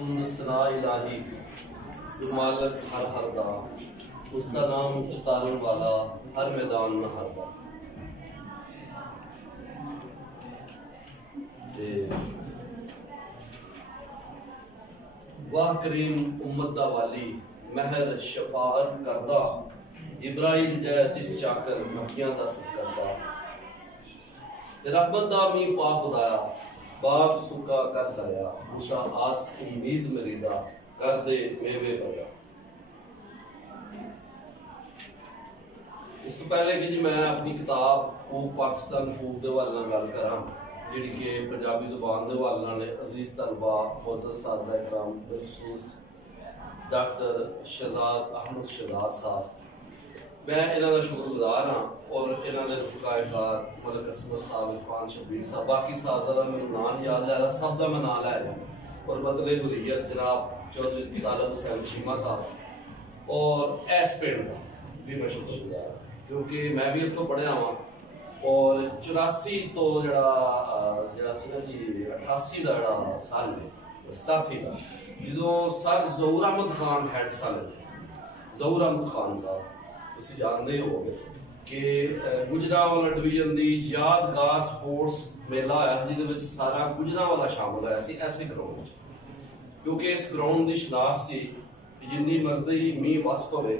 हम्द सना इलाही जो मालक हर हर दा, उसका नाम चितारन वाला हर मैदान न हरदा। वाह करीम उम्मत दा वाली महर शफाअत करदा, इब्राहिम जै जिस चाकर मक्कियां दा करदा। रहमत दा मी पा खुदाया बाग सुका कर दरिया, मूसा आस उम्मीद मरीदा कर दे मेवे बजा। इस तो पहले कि जी मैं अपनी किताब कूक पाकिस्तान कूक दे वाल नाल गल करां जिहड़ी कि पंजाबी जुबान दे वाल नाल अजीज तलबा मोअज़्ज़ज़ साज़ा इकराम बिलखसूस डॉक्टर शहजाद अहमद शहजाद साहब, मैं इन्हां दा शुक्रगुजार हाँ और इन्हां दे रफ़िक़ाए-कार मलिक असमत साहब, इरफान शब्बीर साहब, बाकी साहबज़ादा मैनूं नाम नहीं याद लैदा, सब दा मैं नाम लै रहा और बदले हुर्रियत जनाब चौधरी तालब हुसैन चीमा साहब और एस पिंड का भी मैं शुक्रगुजार क्योंकि मैं भी उत्थों पढ़िया हाँ और 84 तो जड़ा सी ना जी 88 का जड़ा साल है 87 का जो सर ज़हूर अहमद खान हैड साले ज़हूर अहमद खान साहब तुसीं जानदे होगे कि गुजरांवाला डिवीजन की यादगार स्पोर्ट्स मेला आया जिहदे विच सारा गुजरांवाला शामिल होया सी ऐसे ग्राउंड क्योंकि इस ग्राउंड की शनाख्त सी जिन्नी मर्जी मीह वस पवे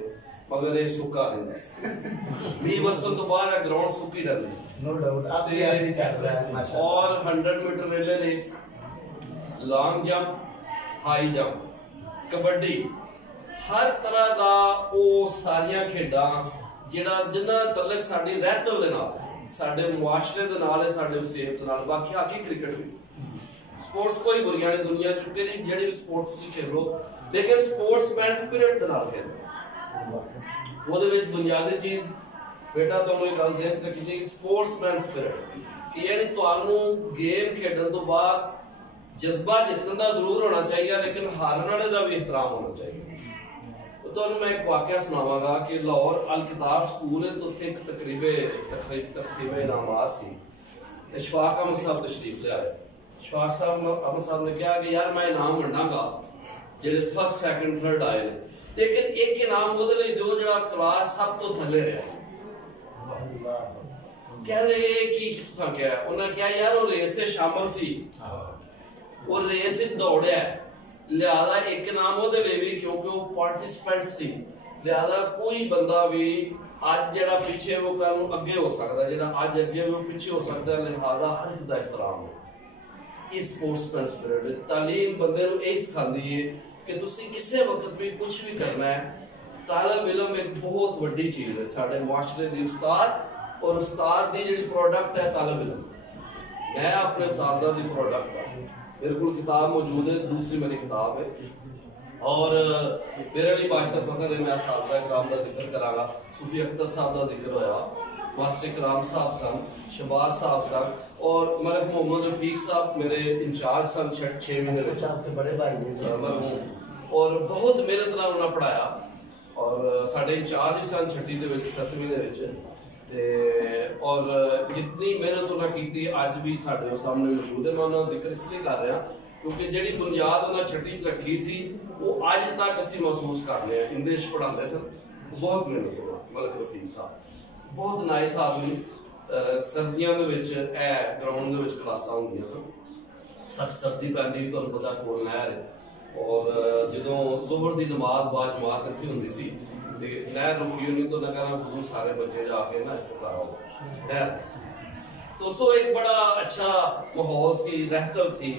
मगर ये सुक्का रहिंदा मीह वसन तो बाद ग्राउंड सुक्की रहिंदी सी नो डाउट आप भी ऐसे चल रहा है माशाल्लाह। और 100 meter relay race, long jump, high jump, kabaddi, हर तरह का वो सारियां खेडां जिहड़ा जिन्हां दा तल्लक साडी रहतल दे नाल साडे मुआशरे दे नाल है साडे वसेब दे नाल बाकी हाकी क्रिकेट भी स्पोर्ट्स कोई बुरियां नहीं दुनिया च कि जेहड़ी भी स्पोर्ट्स तुसीं खेलो लेकिन स्पोर्ट्समैन स्पिरिट दे नाल खेलो ਉਹਦੇ ਵਿੱਚ ਬੁਨਿਆਦੀ ਚੀਜ਼ ਬੇਟਾ ਤੁਹਾਨੂੰ ਇਹ ਗੱਲ ਦੇਖ ਰੱਖੀ ਜੀ ਸਪੋਰਟਸਮੈਨ ਸਪਿਰਿਟ ਕਿ ਯਾਨੀ ਤੁਹਾਨੂੰ ਗੇਮ ਖੇਡਣ ਤੋਂ ਬਾਅਦ ਜਜ਼ਬਾ ਜਿੱਤਣ ਦਾ ਜ਼ਰੂਰ ਹੋਣਾ ਚਾਹੀਦਾ ਲੇਕਿਨ ਹਾਰਨ ਵਾਲੇ ਦਾ ਵੀ ਇਹਤਰਾਮ ਹੋਣਾ ਚਾਹੀਦਾ। ਤੁਹਾਨੂੰ ਮੈਂ ਇੱਕ ਵਾਕਿਆ ਸੁਣਾਵਾਂਗਾ ਕਿ ਲਾਹੌਰ ਅਲ ਕਿਤਾਬ ਸਕੂਲ ਹੈ ਉੱਥੇ ਇੱਕ ਤਕਸੀਮੇ ਇਨਾਮਾਤ ਸੀ ਤੇ ਸ਼ਫਾਕ ਅਹਿਮਦ ਸਾਹਿਬ ਤਸ਼ਰੀਫ ਲਿਆਏ। ਸ਼ਫਾਕ ਸਾਹਿਬ ਅਹਿਮਦ ਸਾਹਿਬ ਨੇ ਕਿਹਾ ਕਿ ਯਾਰ ਮੈਂ ਇਨਾਮ ਵੰਡਾਂਗਾ ਜਿਹੜੇ फर्स्ट सैकंड थर्ड आए ने लेकिन एक इनाम वो ले दो जरा क्लास सब तो थले रहा कह रहे कि था क्या उन्होंने क्या यार वो रेस से शामिल सी वो रेस में दौड़या लिहाजा एक इनाम वो ले भी क्योंकि वो पार्टिसिपेंट सी लिहाजा कोई बंदा भी आज जरा पीछे वो कल अगे हो सकता है जरा आज अगे वो पीछे हो सकता है लिहाजा हर एक दा एहतराम है। इस स्पोर्ट्समैन स्पिरिट तालीम बंदे नूं यही सिखांदी है कि तुसी किसी वक्त भी कुछ भी करना है। तालब इलम एक बहुत वड्डी चीज है साडे मुआशरे दी उस्ताद और उस्ताद दी जेहड़ी प्रोडक्ट है तालब इलम। मैं अपने साहबजाद दी प्रोडक्ट है मेरे को किताब मौजूद है दूसरी मेरी किताब है और मेरे लिए बाइस फखर है मैं साहबजाद इकराम का जिक्र करांगा। सूफी अख्तर साहब का जिक्र होया मास्टर इकराम साहब सन शहबाज साहब सन और मलिक मोहम्मद रफीक साहब मेरे इंचार्ज सन 6 महीने आपके बड़े भाई हैं और बहुत मेहनत नाल उन्होंने पढ़ाया और साडे इंचार्ज भी सन 6वीं दे विच 7वीं दे विच ते और जितनी मेहनत उन्होंने की अज भी साडे सामने मौजूद है। मैं उन्होंने जिक्र इसलिए कर रहा क्योंकि जिहड़ी बुनियाद उन्होंने 6वीं च रखी सी वो अज तक असीं महसूस कर रहे हैं। इंग्लिश पढ़ाते सन बहुत मेहनत मलिक रफीक साहब बहुत नाइस आदमी। सर्दियों के ग्राउंड के क्लासा होंगे सन सख्त सर्दी पैंदी तुहानूं पता कोल नहर और जो जोहर की नमाज बाद जमात इत्थे हुंदी सी ते नहर रुकी होनी तो मैं कहना वजू सारे बच्चे जाके ना इत्थे कर आओ नहर तो सो एक बड़ा अच्छा माहौल सी रहतल सी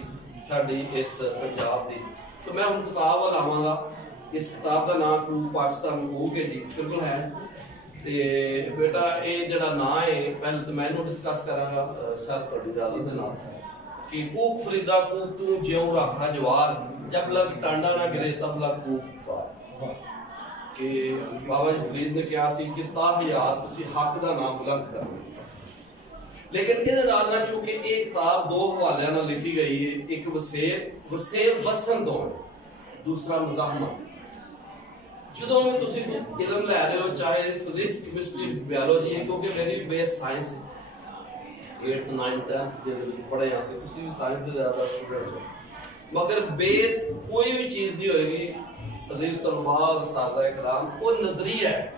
साडी इस पंजाब दी। तो मैं हुण किताब वाल आवांगा। इस किताब का नाम कूक पाकिस्तान कूक है जी बिल्कुल है ते बेटा ये जड़ा ना है पहले तो मैं डिस्कस करांगा सर तुहाडी इजाजत दे नाल कि कूक फरीदा कूक तू ज्यों राखा जवार जब लग टांडा ना गिरे तब लग कूक का कि बाबा जी फरीद ने कहा सी कि ताहयात तुसी हक दा नाम बुलंद करना लेकिन इहदे नाल ना चूंकि एक किताब दो हवालियां नाल लिखी गई है एक वसेब वसन तो दूसरा मुज़ाहमत। जो भी तुसी इलम लै रहे हो चाहे फिजिक्स केमिस्ट्री बायोलॉजी है क्योंकि मेरी बेस साइंस है 8th 9th 10th पढ़े यहाँ से तुसी भी साइंस के ज़्यादा स्टूडेंट हो मगर बेस कोई भी चीज दी होएगी अजीज तलबा और साजा इकराम, वो नजरिया है।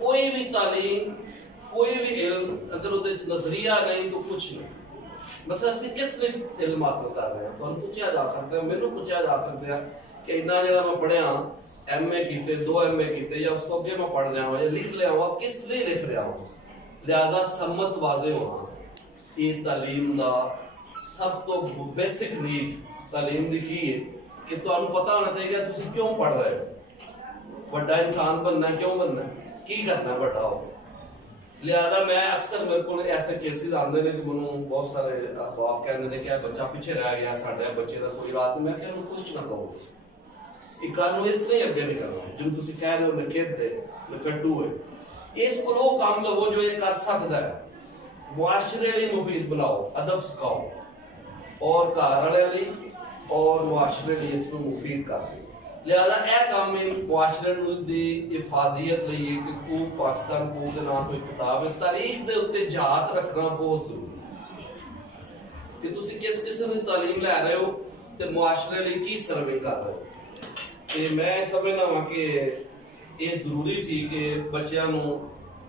कोई भी तालीम, कोई भी इल्म अगर उहदे च नजरिया नहीं तो कुछ नहीं। बस असं किस लिए इल्म हासिल कर रहे हैं, तो पूछा जा सकता है, मैनू पूछा जा सकता है कि इन्ना जो मैं पढ़िया MA किते, 2 MA किते, या उसको अगे मैं पढ़ रहा हूँ या लिख रहा हूँ, किस लिए लिख रहा हूँ। लिहाजा सम्मत वाजे होना ये तालीम का सब तो बेसिक नीड तालीम की है कि तुहानू पता होना चाहिए तुम क्यों पढ़ रहे हो। बड़ा इंसान बनना, क्यों बनना, की करना बड़ा हो। लिहाजा मैं अक्सर मेरे को ऐसे केसेस आते हैं कि मैनू बहुत सारे बाप कहते हैं कि बच्चा पिछे रह गया, साडे बच्चे का कोई रात, मैं क्या कुछ ना कहो, एक गल इस तरह अगे नहीं करना जिन्हें तुम कह रहे हो नखेद है, नकट्टू है। इस को वो काम लवो जो ये कर सकता है। मुआशरे लिए मुफीद बनाओ, अदब सिखाओ और घर वाले और मुआशरे लिए इसको मुफीद कर। लिहाजा यह काम में मुआशरे की इफादियत लिए कि को पाकिस्तान को के नाम कोई किताब है, तारीख के उत्ते जात रखना बहुत जरूरी है कि तुम किस किस्म की तालीम लै रहे हो तो मुआशरे लिए की सर्वे कर रहे हो। तो मैं समझना वा कि ये जरूरी सी कि बच्चों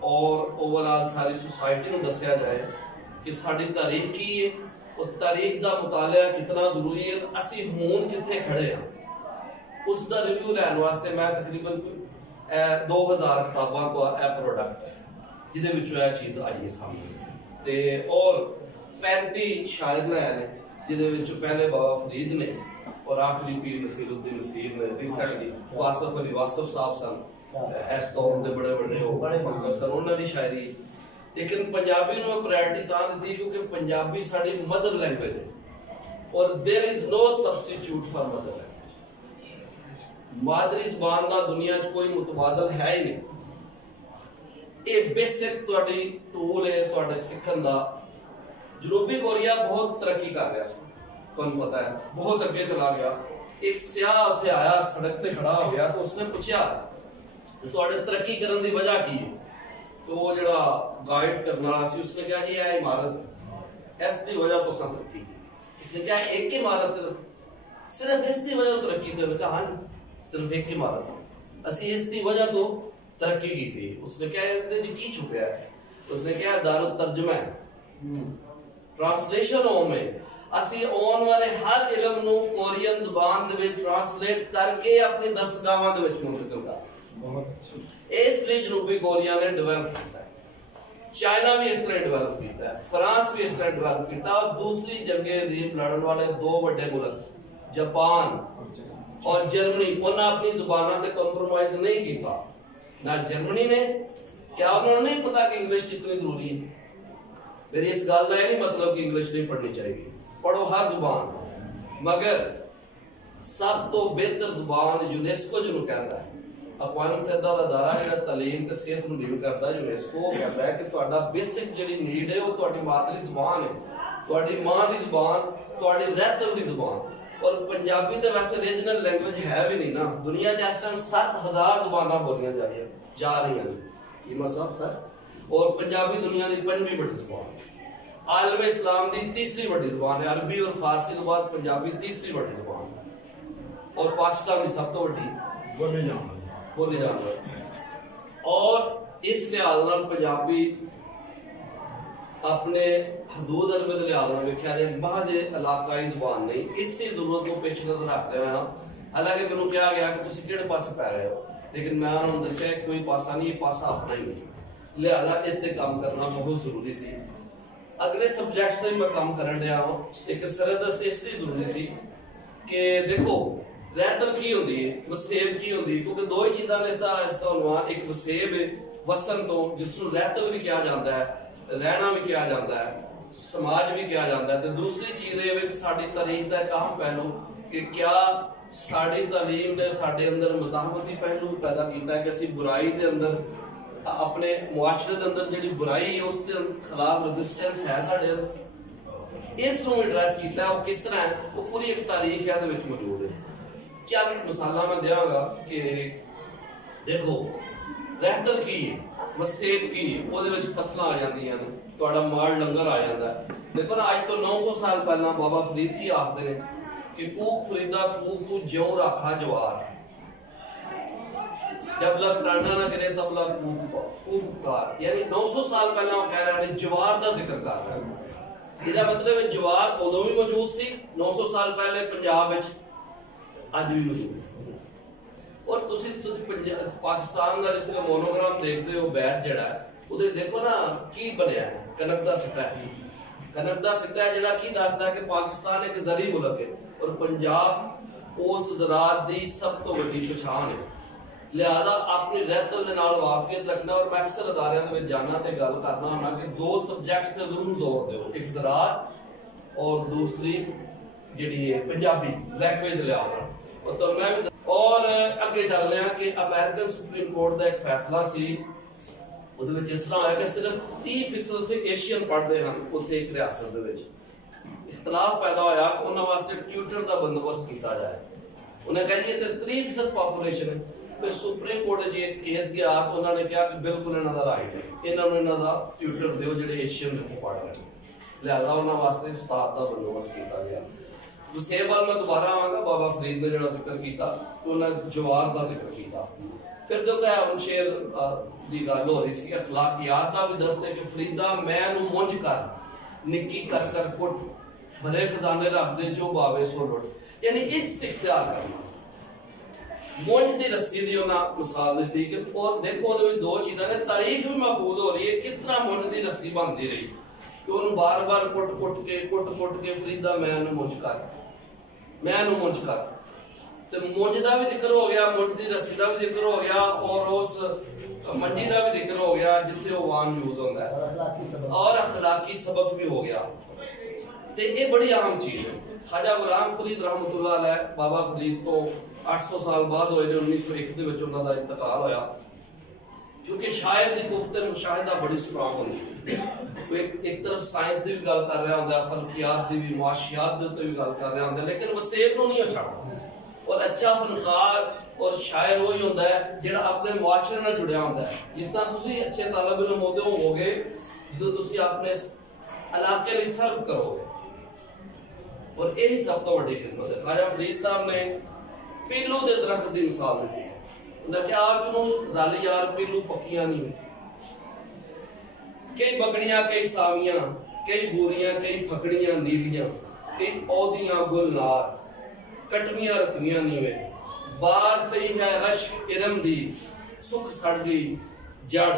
और ओवरऑल सारी सोसाइटी में दसिया जाए कि साड़ी तारीख की है, उस तारीख का मुताला कितना जरूरी है, तो असी हुण किथे खड़े हैं उसका रिव्यू लैन वास्ते मैं तकरीबन 2000 किताबों को प्रोडक्ट है जिहदे चीज आई है सामने ते और 35 शायर लाए ने जिहदे पहले बाबा फरीद ने और आखिरी पीर नसीरुद्दीन नसीर ने रिसेंटली वासफ अली वासफ साहब सन इस दौर के बड़े बड़े हो सन उन्होंने शायरी। लेकिन पंजाबी में प्रायोरिटी तां दी क्योंकि पंजाबी साडी मदर लैंग्वेज है और there is no substitute for mother language. मादरी ज़बान का दुनिया च कोई मुतबादल है ही नहीं। ये बेसिक तुहाडी टूल है तुहाडे सीखण दा। जनूबी कोरिया बहुत तरक्की कर रहा है, तुहानू पता है, बहुत अगे चला गया। एक सियाह उत्थे आया, सड़क पे खड़ा हो गया तो उसने पूछा तुहाडे तरक्की करने की वजह की है, तो वो जड़ा गाइड करने वाला सी उसने कहा जी यह इमारत इसकी वजह तो असां तरक्की की। उसने कहा एक इमारत सिर्फ इसकी वजह तो तरक्की कर, कहा हाँ सिर्फ एक इमारत असी इसकी वजह तो तरक्की की थी। उसने कहा इहदे च की छुपया है, उसने कहा दारुल तर्जुमा है, ट्रांसलेशन होम है। असी आने वाले हर इल्म नू कोरियन ज़बान दे विच ट्रांसलेट करके अपनी दरसगाहां दे विच मुंतकिल कर इसलिए जनूबी कोरिया ने डेवलप किया है। चाइना भी इस तरह डेवलप किया है, फ्रांस भी इस तरह डेवलप किया और दूसरी जंगे अजीम लड़न वाले 2 बड़े मुल्क जापान और जर्मनी उन्होंने अपनी जुबानों से कॉम्प्रोमाइज नहीं किया। ना जर्मनी ने, क्या उन्होंने नहीं पता कि इंग्लिश कितनी जरूरी है। मेरी इस गल का नहीं मतलब कि इंग्लिश नहीं पढ़नी चाहिए, पढ़ो हर जुबान, मगर सब तो बेहतर जुबान यूनेस्को जिन्होंने कहता है अक़वाम मुत्तहिदा का अदारा है तालीम ते सेहत नूं डील करता है। यूनेस्को कहता है कि तुहाडा बेसिक जिहड़ी नीड है वो तुहाडी मादरी ज़बान है, तुहाडी मां दी ज़बान, तुहाडी रहतर दी ज़बान। और पंजाबी तो वैसे रीजनल लैंग्वेज है भी नहीं ना, दुनिया च इस टाइम 7000 ज़बानां बोलियां जा रही हैं कीमा साहब सर। और पंजाबी दुनिया की 5वीं बड़ी ज़बान, आलम इस्लाम की 3री बड़ी ज़बान है। अरबी और फारसी के बाद पंजाबी 3री बड़ी ज़बान है और पाकिस्तान की सब तो बड़ी बोली जाती है। और इस लिहाज नाल पंजाबी अपने हदूद अरबे के लिहाज नाल वेख्या जाए महज इलाकाई ज़बान नहीं, इससे जरूरत को पेश नज़र रखते हुए हालांकि मैनूं कहा गया कि तुसीं किहड़े पासे पै रहे हो, लेकिन मैं उन्होंने दस्सिया कोई पासा नहीं, पासा अपना ही नहीं। लिहाजा इत्ते काम करना बहुत जरूरी सी। अगले सब्जैक्ट्स ते मैं काम करन दिया हूं, एक सरदस इसलिए जरूरी सी कि देखो रहतर की होंदी है, वसेब की होंदी है, क्योंकि 2 ही चीज़ां ने इसका उन्वान, एक वसेब है वसन तो जिसनूं रहतर भी कहा जाता है, रहना भी कहा जाता है, समाज भी कहा जाता है, तो दूसरी चीज़ ये कि साडी तारीख का एक अहम पहलू कि क्या साडी तालीम ने साडे अंदर मज़ाहमती पहलू पैदा किया है कि असीं बुराई के अंदर अपने मुआशरे के अंदर जिहड़ी बुराई है उसके खिलाफ रेजिस्टेंस है साडे अंदर। इस नूं एड्रैस किया है, वो किस तरह है, वो पूरी एक तारीख है दे विच मौजूद है। क्या मिसाला मैं देंगा कि देखो रहतर की वसेब की ਉਹਦੇ ਵਿੱਚ फसलां आ जांदियां ने, तुहाडा माल लंगर आ जाता है। देखो ना अज तो 900 साल पहला बाबा फरीद की आखते हैं कि कूक फरीदा कूक तू ज्यों राखा जवार, जब लग टांडा ना करे तब लग पुकार। यानी 900 साल पहले वो कह रहे हैं जवार का जिक्र कर रहे हैं। इसका मतलब है जवार उदों भी मौजूद सी 900 साल पहले पंजाब में, अज भी मौजूद। और तुसी पाकिस्तान का जिसले मोनोग्राम देखते हो बैच जड़ा उदे देखो ना की बनया है, कनक का सिक्का है। कनक का सिक्का है जड़ा की दसदा है कि पाकिस्तान एक जरी मुल्क है और पंजाब उस ज़राअत दी सब तो बड़ी पछाण है। लिहाजा अपनी रहतल दे नाल वाकियत रखना। और मैं अक्सर अदारियां दे विच जाना ते गल करना होना कि दो सब्जेक्ट ते जरूर जोर दिओ, एक ज़राअत और दूसरी जिहड़ी है पंजाबी लैंग्वेज लिहाज। और तो मैं भी और अगे चल रहे हैं कि अमेरिकन सुप्रीम कोर्ट का एक फैसला सी, उहदे विच इस तरह होया कि सिर्फ 30% ते एशियन पढ़ते हैं उत्थे एक रियासत दे विच। इख्तलाफ पैदा होया कि उन्हां वास्ते ट्यूटर का बंदोबस्त किया जाए। उन्हें कहा जी इत्थे 30% पॉपुलेशन है। फिर सुप्रीम कोर्ट च एक केस गया तो उन्होंने कहा कि बिल्कुल इन्हां दा राइट है, इन्हां नूं दा ट्यूटर दिओ जिहड़े एशियन दे पढ़ रहे हैं। लिहाजा उन्हां वास्ते उस्ताद का बंदोबस्त किया गया। दूसरे बार मैं दोबारा आवांगा, बाबा फरीद ने जिहड़ा जिक्र किया तो उन्हें जवार का जिक्र किया। फिर जो है उन शेर की गल हो रही सी अखलाकियात का भी दसते कि फरीदा मैं नूं मुंझ कर निक्की कर कर कुट भरे खजाने रख दे जो बावे सो लुट। यानी इज्जत इख्तियार करना। मुंझ दी रस्सी दी उन्हें मिसाल दी कि और देखो दो चीज़ां ने तारीख भी महफूज हो रही है किस तरह मुंझ दी रस्सी बनती रही कि उन्होंने बार बार कुट के फरीदा मैं मुंझ कर मुंझ कर। तो मुंझ का भी जिक्र हो गया, मुंझ की रस्सी का भी जिक्र हो गया और उस मंजी का भी जिक्र हो गया जिथे वो वान यूज होता है और अखलाकी सबक भी हो गया। तो ये बड़ी अहम चीज है। ख्वाजा गुलाम फरीद रहमतुल्लाह अलैह बाबा फरीद तो 800 साल बाद होए, 1901 के विच उन्हां दा इंतकाल होया। क्योंकि शायर दी गुफ्त मुशाहिदा बड़ी स्ट्रांग होंदी है। तो एक तरफ साइंस दी भी गल कर रहा होंदा, फलकियात दी भी, मुआशियात दे भी गल कर रहा होंदा, लेकिन वसेब नूं नहीं छड्डदा। और अच्छा फनकार और शायर वही होंदा है जिहड़ा अपने मुआशरे नाल जुड़िया होंदा है। जिस तरह तुसीं अच्छे तालिब इल्म होवोगे जो तुसीं अपने इलाके लई सर्व करोगे। और यही सब तो बड़ी खिदमत है। ख्वाजा फरीद साहब ने पीलू के दरख्त की मिसाल दी है। उन्हें क्या चुनो रल यार पीलू पक्कियां नहीं, कई बगड़ियां कई सावियां कई बूरियां कई फकड़ियां नीलियां कई औदियां गुलनार कटवियां रतवियां नीवे बार तई है रश इरम दी सुख सड़ गई जड़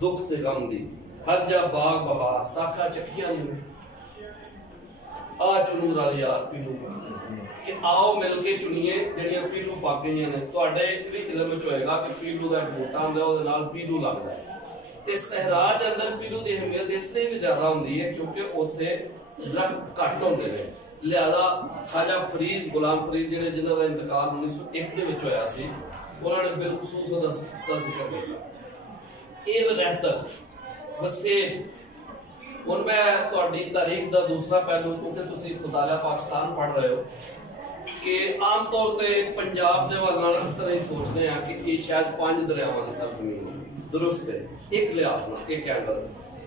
दुख ते गम दी हर जा बाग बहार साखा चखियां नीवे। आ चुनू रल यार पीलू कि आओ मिलके चुनिए ਜਿਹੜੀਆਂ पीलू पाकियां ने। ਤੁਹਾਡੇ ਵੀ ਇਲਮ ਵਿੱਚ ਹੋਏਗਾ ਕਿ पीलू ਦਾ ਬੂਟਾ ਹੁੰਦਾ ਉਹਦੇ ਨਾਲ पीलू ਲੱਗਦਾ ਹੈ ਤੇ ਸਹਰਾ ਦੇ ਅੰਦਰ पीलू ਦੀ ਅਹਿਮੀਅਤ ਇਸ ਲਈ ਵੀ ਜ਼ਿਆਦਾ ਹੁੰਦੀ ਹੈ ਕਿਉਂਕਿ ਉੱਥੇ ਦਰਖਤ ਘੱਟ ਹੁੰਦੇ ਨੇ। ਲਿਹਾਜ਼ਾ ਖਾਜਾ ਫਰੀਦ ਗੁਲਾਮ ਫਰੀਦ ਜਿਹੜੇ ਜਿਨ੍ਹਾਂ ਦਾ ਇੰਤਕਾਲ 1901 ਦੇ ਵਿੱਚ ਹੋਇਆ ਸੀ ਉਹਨਾਂ ਨੇ ਬਿਲਖੁਸੂਸ ਉਹਦਾ ਜ਼ਿਕਰ ਕੀਤਾ। ਇਹ ਰਹਿਤਰ ਵਸੇਬ ਹੁਣ मैं ਤੁਹਾਡੀ ਤਾਰੀਖ ਦਾ दूसरा पहलू क्योंकि ਤੁਸੀਂ मुताला पाकिस्तान पढ़ रहे हो कि आम तौर पर पंजाब के वाल अक्सर यही सोचते हैं कि ये शायद 5 दरियावां की सरजमीन दुरुस्त है एक लिहाज ना एक एंगल,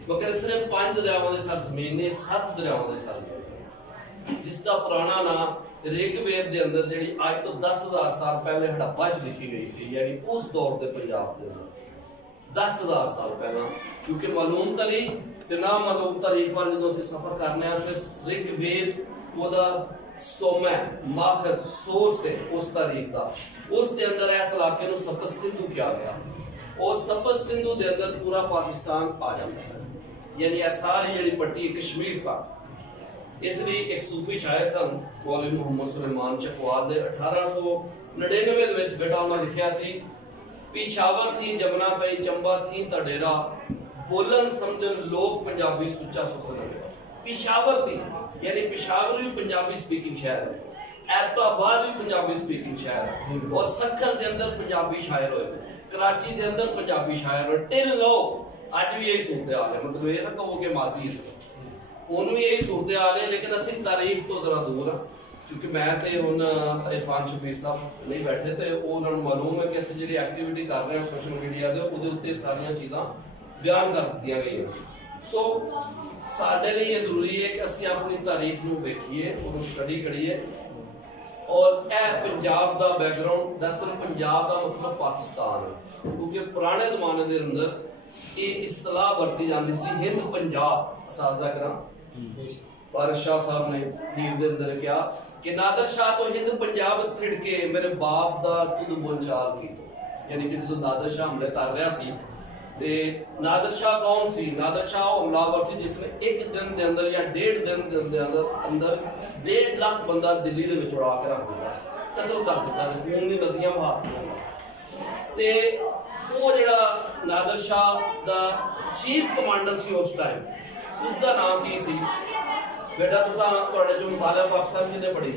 मगर सिर्फ 5 दरियावां की सरजमीन ने 7 दरियावां की सरजमीन जिसका पुराना नाम ऋग्वेद के अंदर जी आज तो 10,000 साल पहले हड़प्पा च लिखी गई सी। यानी उस दौर के पंजाब के अंदर 10,000 साल पहला क्योंकि मालूम तारीख ना मालूम तारीख वाले जो सफर करने फिर ऋग्वेद ओदा सोमै माखज सोर्स है उस तारीख का उसके अंदर इस इलाके को सपत सिंधु किया गया और सपत सिंधु के अंदर पूरा पाकिस्तान आ जाता है। यानी सारी जी पट्टी कश्मीर का। इसलिए एक सूफी शायर सन मौलवी मुहम्मद सुलेमान चकवाल दे 1899 बेटा उन्होंने लिखा सी पिशावर थी जमुना तई चंबा थी तडेरा बोलन समझन लोग पंजाबी सुच्चा सुख लगे। पिशावर थी यानी पिशावर भी पंजाबी स्पीकिंग शहर है, एबटाबाद भी पंजाबी स्पीकिंग शहर है और सखर के अंदर पंजाबी शायर होए, कराची के अंदर पंजाबी शायर होए। टिल लो आज भी यही सूरत हाल है। मतलब ये ना कहो कि माजी उन भी यही सूरत हाल है, लेकिन असि तारीख तो जरा दूर है क्योंकि मैं तो हुन इरफान शबीर साहब नहीं बैठे तो उन्होंने मालूम है कि असि जी एक्टिविटी कर रहे हैं सोशल मीडिया के उहदे उत्ते सारियां चीज़ां बयान कर दिया गई। सो साडे लिए ये जरूरी है कि असि अपनी तारीख नूं वेखीए और स्टडी करिए और यह पंजाब का बैकग्राउंड दरअसल पंजाब का मतलब पाकिस्तान है, क्योंकि पुराने जमाने के अंदर ये इस्तलाह वरती जाती सी हिंद पंजाब। साजा करा बादशाह साहब ने हीर दे अंदर कहा कि नादर शाह तो हिंद पंजाब थिड़के मेरे बाप दा तुद बोलचाल की, तो यानी कि जो नादर शाह हमले कर रहा सी ते नादर शाह कौन सी? नादर शाह वो हमलावर सी जिसने एक दिन के अंदर या 1.5 दिन के अंदर 1.5 लाख बंदा दिल्ली दे विच उड़ा के रख दिता, कतल कर दिता, खून दी नदियां बहा दित्तियां। ते वो जेड़ा नादर शाह दा चीफ कमांडर सी उस टाइम, उसका नाम की सी? बेटा तुसा तुहाडे जो मुतालिया पाकिस्तान किन्ने पढ़ी?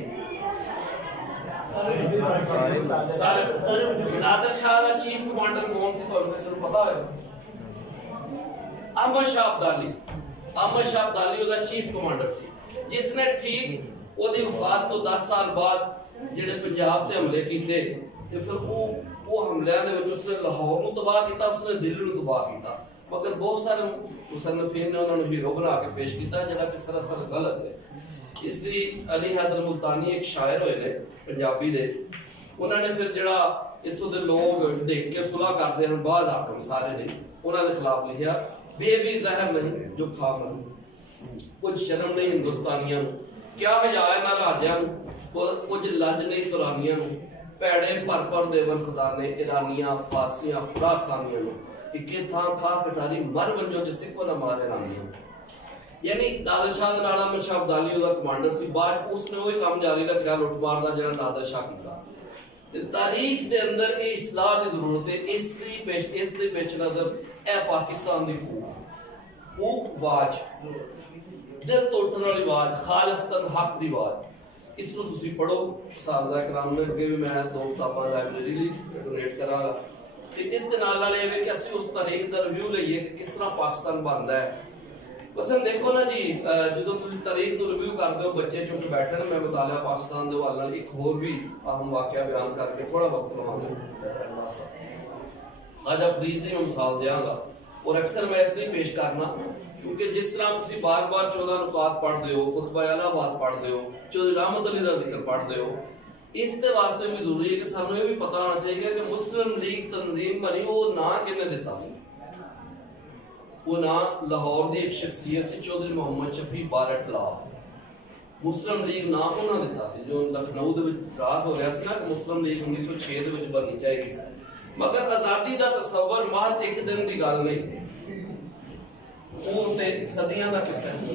सारे। नादर शाह का चीफ कमांडर कौन सी? तुहानू किसी नू पता है? अहमद शाह अब्दाली। अहमद शाह अब्दाली उसका चीफ कमांडर सी, जिसने ठीक ओदी वफात तो 10 साल बाद जेडे पंजाब ते हमले कीते ते फिर वो हमलियां दे विच उसने लाहौर नू तबाह कीता, उसने दिल्ली नू तबाह कीता, मगर बहुत सारे मुसन्निफीन ने उन्होंने हीरो बना के पेश किया जिहड़ा कि सरासर गलत है। इसलिए अली हैदर मुल्तानी एक शायर होए ने पंजाबी दे, उन्होंने फिर जिहड़ा इत्थों दे लोग देख के सुलह करते हैं बाद हाकम सारे ने उन्होंने खिलाफ लिखा बेबी जहर नहीं जो खा नहीं, कुछ शर्म नहीं हिंदुस्तानियां नू, क्या हया है ना राजियां नू, कुछ लज नहीं तुरानियां नू, भैड़े भर भर देवन खजाने ईरानियां फारसियां खुरासानियां नू, इक्के थां खा कटारी मर वंजो जे सिक्को ना मारे रानियां। यानी नादर शाह दे नाल अहमद शाह अब्दाली ओदा कमांडर सी, बाद उसने वही काम जारी रखा लुटमार दा जेड़ा नादर शाह कीता। ते तारीख दे अंदर ए इस्लाह दी जरूरत है, इस दे पेश नजर ए पाकिस्तान दी भूख आवाज, दिल तो उठने वाली आवाज, खालिस्तन हक दी आवाज, इसनू तुसी पढ़ो। साजा कराम ने अगे भी मैं 2 किताबां लाइब्रेरी ली डोनेट करांगा। इस दे नाल नाल ये कि असि उस तारीख दा रिव्यू लईए कि किस तरह पाकिस्तान बनदा है। पसंद देखो ना जी, जो तुम तारीख तो रिव्यू करते हो बच्चे चुप बैठे मैं मुतालिया पाकिस्तान के हवाले नाल एक होर भी अहम वाकया बयान करके थोड़ा वक्त लवांगे। ख्वाजा फरीद दी मैं मिसाल देंगा और अक्सर मैं इसलिए पेश करना क्योंकि जिस तरह तुम बार बार 14 नुकात पढ़ते हो, खुतबा इलाहाबाद पढ़ते हो, चौधरी रहमत अली का जिक्र पढ़ते हो, इस वास्ते भी जरूरी है कि सानू ये भी पता होना चाहिए कि मुस्लिम लीग तंजीम बनी वो ना किन्ने दिता सी। वो ना लाहौर दी एक शख्सियत सी चौधरी मोहम्मद शफी बारट लाभ, मुस्लिम लीग ना उन्होंने दिता सी। जो लखनऊ दे विच इतराज हो रहा सी ना कि मुस्लिम लीग 1906 दे विच बननी चाहिए, मगर आजादी दा तसव्वुर महज एक दिन दी गल नहीं, वो ते सदियां दा किस्सा है।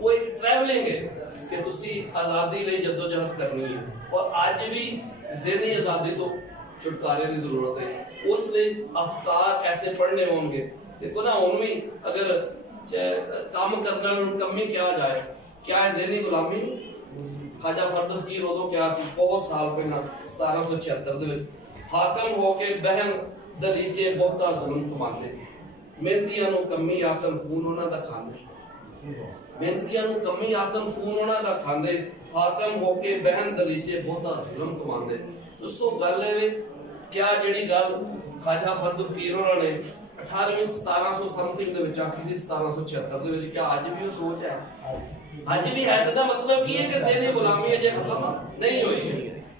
वो एक ट्रैवलिंग है कि तुसी आजादी लई जद्दोजहद करनी है और आज भी ज़हनी आजादी तो छुटकारे की जरूरत है। उस लिए अफकार कैसे पढ़ने होंगे? देखो ना हुन भी अगर काम करना कमी क्या जाए, क्या है ज़हनी गुलामी? ख्वाजा फर्द फकीर उदों क्या सी बहुत साल पहला 1776 दे विच हाकम होके बहन दलीचे बहुता जुल्म कमाते, मेहनतियां नूं कमी आकन खून उन्हां दा खांदे, मेहनतियां नूं कमी आकन खून उन्हां दा खांदे, हाकम होके बहन दलीचे बहुता जुल्म कमाते। दोस्तों गल है क्या जेड़ी गल ख्वाजा फर्द फकीर होरां ने 1700 समथिंग दे विच आखी सी 1776 दे विच, क्या आज भी वो सोच है? आज भी है। तो मतलब की है कि ज़हनी गुलामी अजे खत्म नहीं हुई।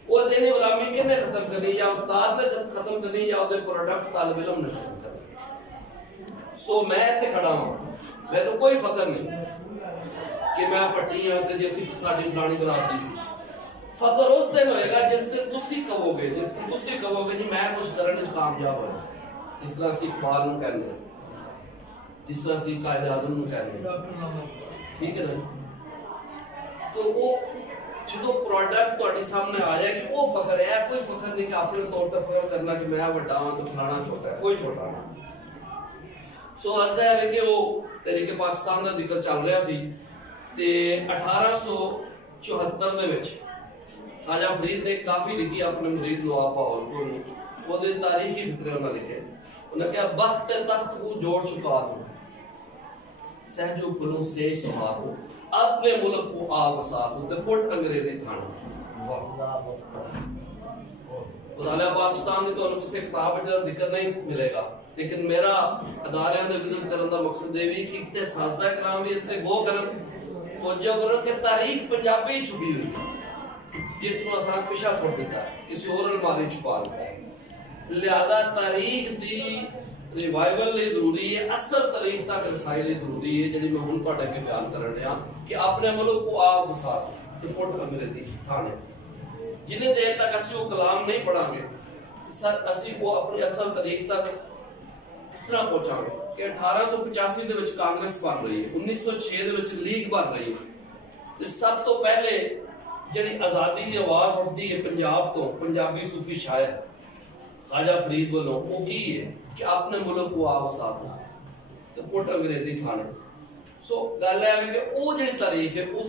वो ज़हनी गुलामी किन्ने खत्म करनी? या उस्ताद ने खत्म करनी या उहदे प्रोडक्ट तालिब इल्म ने खत्म करनी। सो मैं इत्थे खड़ा हूं, मैनूं कोई फख्र नहीं कि मैं पट्टी हां ते जैसी साडी फलानी बरादरी सी। फख्र उस दिन होएगा जिस दिन तुसी कहोगे, जी मैं कुछ करने च कामयाब होया, जिस तरह असीं इकबाल नूं कहंदे, जिस तरह असीं कायदे आज़म नूं कहंदे, ठीक है ना? तो वो जो प्रोडक्ट तुहाडे सामने आया कि वो फख्र है, कोई फख्र नहीं कि अपने तौर पर फख्र करना कि मैं बड़ा हां तो फलाना छोटा है, कोई छोटा नहीं। सो अर्ज है कि वो तरीके पाकिस्तान का जिक्र चल रहा सी ते 1874 दे विच ख्वाजा फरीद ने काफी लिखी अपने मुरीद नवाब बहावलपुर नूं, ओदे तारीखी फिक्रे उन्होंने लिखे। उन्हें कहा बख्त तख्त को जोड़ चुका हूं, सहजो फुलों से सुहा हो, अपने मुल्क को आप साथ ते पुट अंग्रेजी थाना। मुतालिया पाकिस्तान की तुहानूं किसी किताब दा जिक्र नहीं मिलेगा, लेकिन मेरा अदारियां दे विजिट करन दा मकसद ये भी एक ते साज़ा कलाम भी इत्ते गो करन, तवज्जो करो कि तारीख पंजाबी छुपी हुई है। जिसको असा पिछा छोड़ दिता है, किसी और अलमारी छुपा दिता है। लिहाजा तारीख की रिवाइवल लिए जरूरी है, असल तारीख तक रसाई लिए जरूरी है, जी मैं हूँ अगे बयान कर रहा कि अपने मुल्क को आप बसा रिपोर्ट अंग्रेजी थाने जिन्हें देर तक असं वो कलाम नहीं पढ़ांगे सर असी वो अपनी असल तारीख तक इस तरह पहुंचांगे कि 1885 ਦੇ ਵਿੱਚ कांग्रेस बन रही है, 1906 ਦੇ ਵਿੱਚ लीग बन रही है। सब तो पहले जी आज़ादी की आवाज़ उठती है पंजाब तो पंजाबी सूफी शायर ख्वाजा फरीद वालों वो की है कि अपने मुल्क को आप साथ तो पुट अंग्रेजी थाने। सो गल है कि वो जी तारीख है उस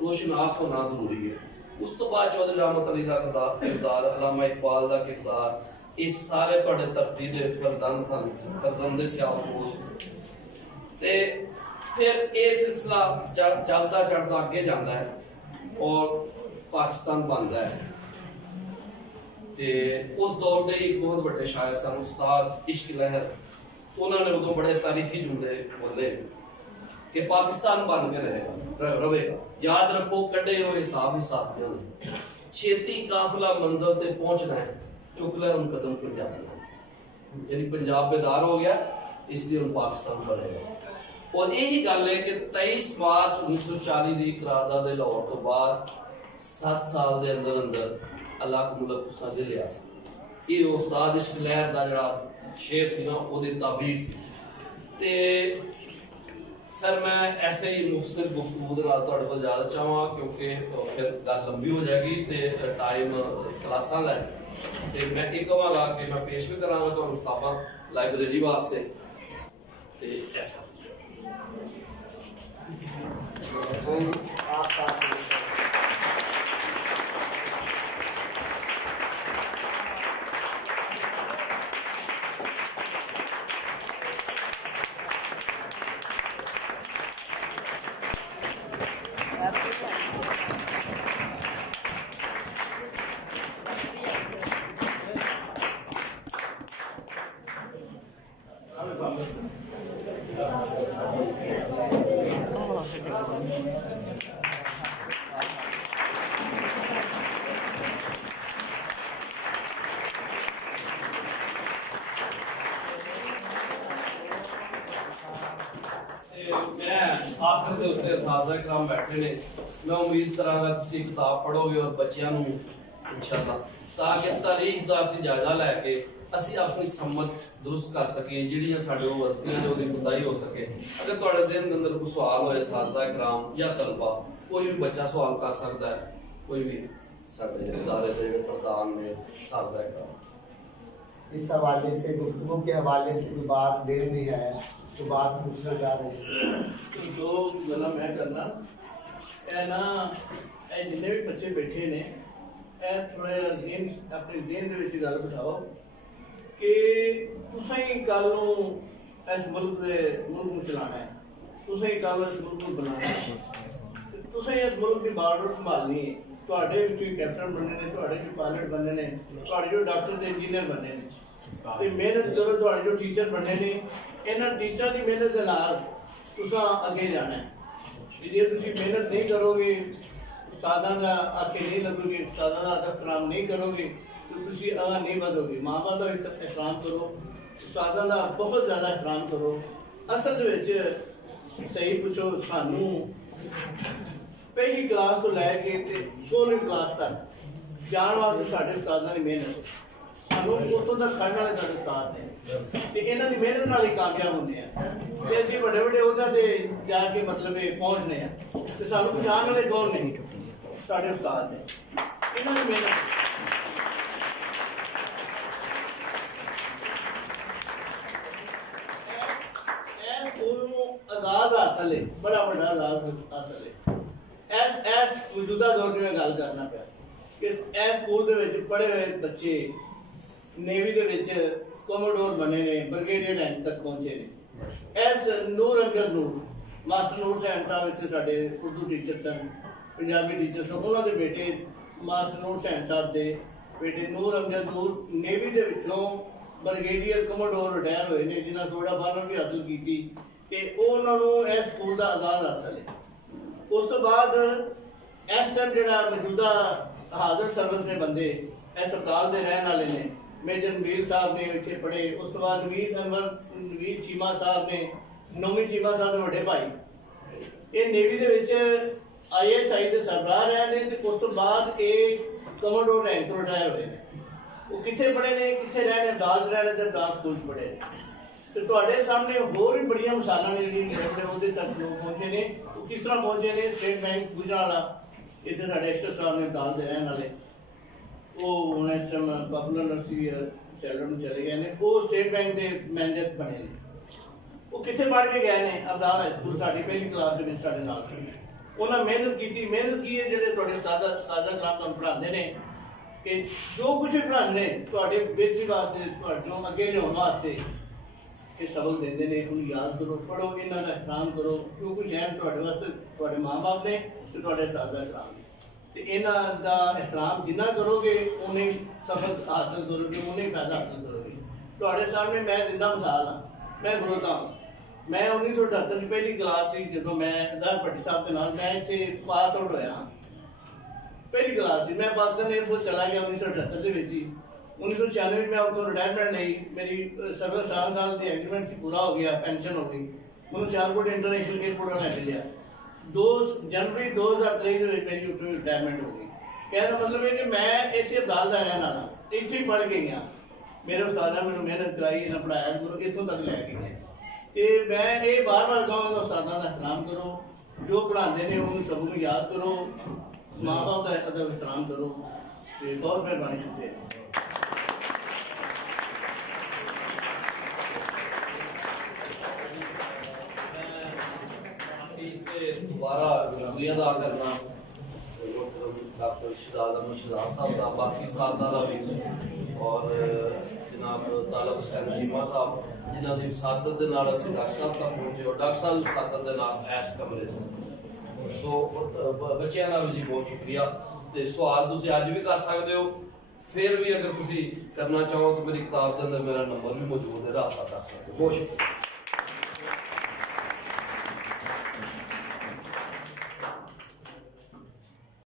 रोशनास होना जरूरी है। उस तो बाद चौधरी रहमत अली का किरदार, अलामा इकबाल का किरदार, इस सारे तुहाडे धरती दे फरजंद सन, फरजंदे सियालकोट ते फिर ये सिलसिला चलता चढ़ता अगे जाता है और पाकिस्तान बनता है। ते उस दौर के एक बहुत बड़े शायर सन उस्ताद इश्क लहर, उन्होंने उदों बड़े तारीखी जुमले बोले कि पाकिस्तान बन के रहेगा, याद रखो कटे हुए हिसाब हिसाब छेती काफिला मंजिल ते पहुंचना है, चुक ले उन कदम पंजाब यानी पंजाब बेदार हो गया इसलिए उन पाकिस्तान बनेगा। और यही गल है कि 23 मार्च 1940 की करारदाद लाहौर तो बाद 7 साल के अंदर अंदर अलग मुल्क तुसा ले लिया सी। ये उस्ताद इश्क लहर का जड़ा शेर सी ना ओदी ताबीर सी। ते सर मैं ऐसे ही मुख्तसर गुफ्तगू दे नाल तुहाडे कोल ज़्यादा चाहां क्योंकि फिर गल लंबी हो जाएगी तो टाइम क्लासां दा है। ते मैं एक कहांगा कि मैं पेश भी करांगा तुहानूं किताबां लाइब्रेरी वास्ते ते ऐसा बैठे ने मैं उम्मीद करांगा तुसीं किताब पढ़ोगे और बच्चों इंशाअल्लाह ताकि तारीख का असीं जायजा लैके असीं अपनी समझ दुरुस्त कर सके जिहड़ियां साडे वो गलतियां जो खुदाई हो सके। अगर तुहाडे ज़हन के अंदर कोई सवाल होए साज़ा इकराम या तलबा कोई भी बच्चा सवाल कर सकता है, कोई भी साडे इदारे दे प्रधान ने साज़ा इकराम इस हवाले से गुफ्तगू के हवाले से कोई बात देर नहीं आया तो बात पूछना चाह रहे हैं। जो गला मैं करना है ना जिन्हें भी बच्चे बैठे ने थोड़ा गेम अपने जेन के गल बिठाओ कि तुसें ही कल इस मुल्क को चलाना है, तुसें ही कल इस मुल्क को बनाना है, तुसें इस मुल्क की बार्डर संभालनी है। तुहाडे विचों कैप्टन बनने ने, तुहाडे जो पायलट बनने ने, तुहाडे जो डॉक्टर ते इंजीनियर बनने ने, ते मेहनत करो। तुहाडे जो टीचर बनने ने, इन्हां टीचर की मेहनत के नाल तुसां अगे जाना है। जे तुसीं मेहनत नहीं करोगे, उस्तादां दा आखे नहीं लगोगे, उस्तादां दा एहतराम नहीं करोगे तो तुसीं आगे नहीं बढ़ोगे। माँ बाप का एहतराम करो, उस्तादां दा बहुत ज़्यादा एहतराम करो। असल दे विच सही पुछो सानू पहली क्लास तो लैके 16वीं क्लास तक जाण वास्ते साडे उस्तादां दी मेहनत, सानू उतों तक खड़न वाले साडे उस्ताद ने ते इन्हां दी मेहनत नाल ही कामयाब होंदे आ ते असीं वड्डे वड्डे ओहदे ते जाके मतलब पहुंचने आ ते सानू पछाण वाले कौन ने? साडे उस्ताद ने, इन्हां दी मेहनत। आजाद हासिल है, बड़ा बड़ा आजाद हासिल है। एस मौजूदा दौर में गल करना पाया कि इस स्कूल दे विच पढ़े हुए बच्चे नेवी दे विच कमोडोर बने ने, ब्रिगेडियर रैंक तक पहुंचे ने। एस नूर अमजद नूर मास्टर नूर सैन साहब इत्थे साडे उर्दू टीचर सन, पंजाबी टीचर सन, उन्हां दे बेटे मास्टर नूर सैन साहब दे बेटे नूर अमजद नूर नेवी दे विचों ब्रिगेडियर कमोडोर रिटायर होए ने, जिन्हां सोडा फार्मर भी हासिल कीती ते उन्हां नूं इस स्कूल दा आजाद हासिल है। उस तो बाद इस टाइम जो मौजूदा हाजिर सर्विस ने बंदे सरकार के रहने वाले ने मेजर नवीर साहब ने इतने पढ़े, उस बाद नवीर चीमा साहब ने, नौवीं चीमा साहब ने बड़े भाई ये नेवी के ISI के सरबराह रहे हैं। तो उस तो बाद ये कमोडोर रैंक तो रिटायर हुए हैं। वो कितने पढ़े ने, कितने रहे हैं, दास रहे हैं, दास स्कूल पढ़े ने। तो ਤੁਹਾਡੇ सामने होर भी बड़िया मिसालां ने जिहड़ियां बड़े ਉਹਦੇ तक लोग पहुंचे ने। वो किस तरह पहुंचे ने, स्टेट बैंक गुजरावाला इतने साढ़े एसटर साहब ने दाल दे रहने वाले वो हुण इस टाइम पॉपुलर नर्सरी सैलर में चले गए ने, वो स्टेट बैंक के मैनेजर बने ने। वो कितने पढ़ के गए ने, अब्दाल हाई स्कूल साडी पहली क्लास के साढ़े नाल सी। उन्होंने मेहनत की है जिहड़े तुहाडे सादा कलाम तुहानूं पढ़ाते हैं कि जो कुछ भी पढ़ाते तुहाडे बेहतरी वास्ते, तुहाडूं अगे लियाउण वास्ते ये सबक देंदे ने। उन्हें याद करो, पढ़ो, इन्हां दा एहतराम करो। जो कुछ है तुहाडे वास्ते तुहाडे माँ बाप ने ते तुहाडे सादा कलाम ने, ते इन्हां दा एहतराम जिन्ना करोगे उन्हें सबक हासिल करोगे, उन्हें फायदा हासिल करोगे। तुहाडे सामने मैं जिंदा मिसाल हाँ, मैं खड़ोता हूँ। मैं 1978 की पहली क्लास थी जो मैं ज़ाहिर भट्टी साहब के नाल मैं इत्थे पास आउट होया। पहली क्लास थी, मैं पाकिस्तान एयरफोर्स चला गया 1978 के विच ही। 1996 में उतो रिटायरमेंट ली, मेरी सर्विस 18 साल की एग्रीमेंट से पूरा हो गया, पेंशन हो गई। मैं सियालकोट इंटरनेशनल एयरपोर्ट लैके लिया। 2 जनवरी 2023 मेरी उतो रिटायरमेंट हो गई। कहने का मतलब है कि मैं इस अब्दाल का रहने वाला, इतने ही पढ़ के गया। मेरे उस्ताद ने मैंने मेहनत कराई, इन्हें पढ़ाया, मैं इतों तक लैके गए। तो मैं ये बार बार कहूँगा उस्तादों का एहतराम करो, जो पढ़ाते हैं उन्होंने सबको याद करो, माँ बाप का अदब एहतराम करो। तो बहुत मेहरबानी, शुक्रिया। दोबारा शुक्रिया अदा करना डॉक्टर शहजाद अहमद शहजाद साहब का, बाकी साहबजादा भी, और जनाब तालब हुसैन चीमा साहब जिन्हों की सादत के नाल असीं डॉक्टर साहब तक पहुंचे और डॉक्टर साहब की सादत के नाल इस कमरे में। तो बच्चों का भी जी बहुत शुक्रिया। तो सवाल तुसीं अज भी कर सकते हो, फिर भी अगर तुसीं करना चाहो तो मेरी किताब के अंदर मेरा नंबर भी मौजूद है, राबता कर सकते हो। बहुत शुक्रिया।